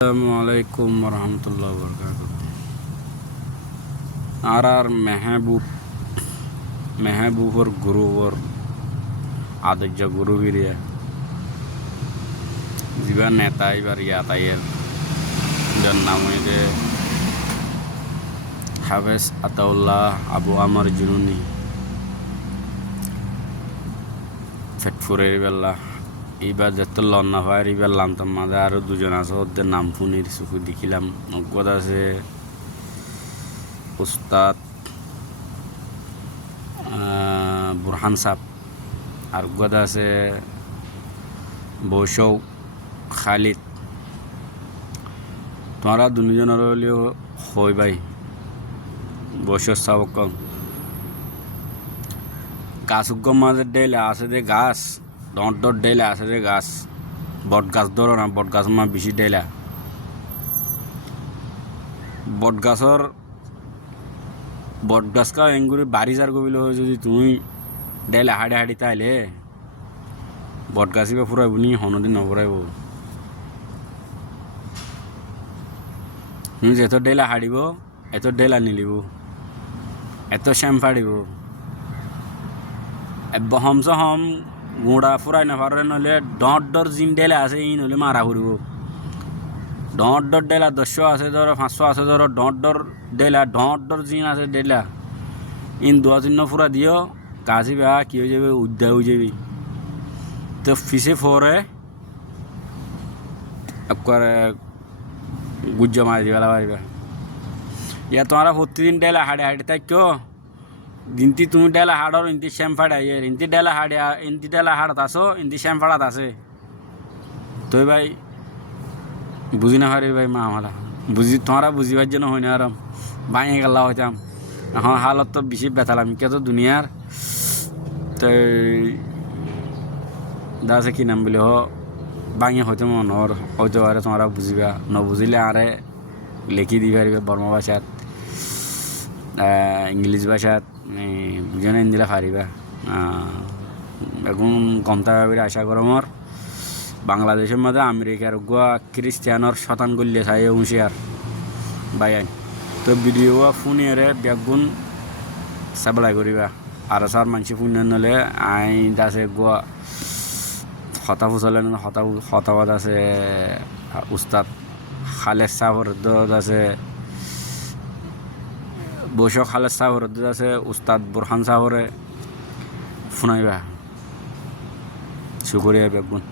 আসসালামু আলাইকুম রহমতুল্লাহ বরকাত। আর মেহবুবর গুরুবর আদর্য গুরু বিরিয়া যিবা নেতা এবার ইয়াতাইয়ের যার নাম হইতে হাফেজ আতাউল্লাহ আবু আমর জুনুনি ফেটফুরের বেলা এইবার যেতে লন্না হয় এইবার লামতাম মাঝে আরও দুজন আছে ওদের নাম ফুনির চুকু দেখিলাম অজ্ঞত আছে উস্তাদ বুরহান সাহ আর অজ্ঞত আছে বৈশৌ খালিদ। তোমরা দুজনের হলেও হই ভাই বৈশৌ সাহ কম গাছ উগ্গম মাঝে ডেলে আছে যে গাছ ডর ডেলে আছে যে গাছ বট গাছ ধরো না বট গাছ মা বেশি ডেলা বট গাছ কা এঙ্গুরি বাড়ি যার কবিল যদি তুমি ডেলে হাড়ে হাড়ি তাইলে বট গাছই বা ফুরাইব নি হনদিন নফুরাইব। তুমি যেত ডেলা হাড়িব এত ডেলা নিলিব এত শ্যাম ফাড়িব হম সহম গুঁড়া ফুরাই না পারে নলে ডর জিন ডেলে আছে ই নলে মারা ফুরিব ডর ডেলা 10 আছে ধরো 500 আছে ধরো ডর ডেলা ডর জিন আছে ডেলা ইন 2-3 ফুরা দিও কাশি বা কি হয়ে যাবে উদ্যা হয়ে যাবে তো ফিসে ফরে একবারে গুজ্জ মারি দিবেলা পারিবা ইয়া তোমারা প্রতিদিন ডেলা হাড়ে হাড়ে থাকো ইন্তি তুমি ডেলা হাড়র ইন্তি শ্যাম ফাড়াই ইন্তি ডেলা হাড়ে ইন্তি ডেলা হাড়ত আসো ইন্তি শ্যাম ফাড়াত আছে তো ভাই বুঝি না পারি ভাই মা আমালা তোমরা বুঝিবার জন্য হয় না আরাম ভাঙে গেলা হইতাম এখন হালত তো বেশি বেতালাম কে তো দুনিয়ার তো দাসে কি নাম বলে ভাঙে হইতে মনর হইতে পারে তোমরা বুঝিবা নবুঝিলে আরে লেখি দি পারিবে বর্মা ভাষাত ইংলিশ ভাষাত বুঝে না দিলে পারিবা এখন কমতা ভাবে আশা করো মোর বাংলাদেশের মধ্যে আমেরিকার গোয়া খ্রিস্টানর শতান গলিয়ে চাই হুঁশিয়ার বাই তো ভিডিও ফোনের ব্যাগুন সাবলাই করিবা আর সার মানুষ ফোন নলে আই দাসে গোয়া হতা ফুচলে হতাবাদ আছে উস্তাদ খালেদ সাহর আছে বৈশক খালেদ সাহর আছে উস্তাদ বুরহান সাহরে ফোনাইবা শুকরিয়া ব্যাগুন।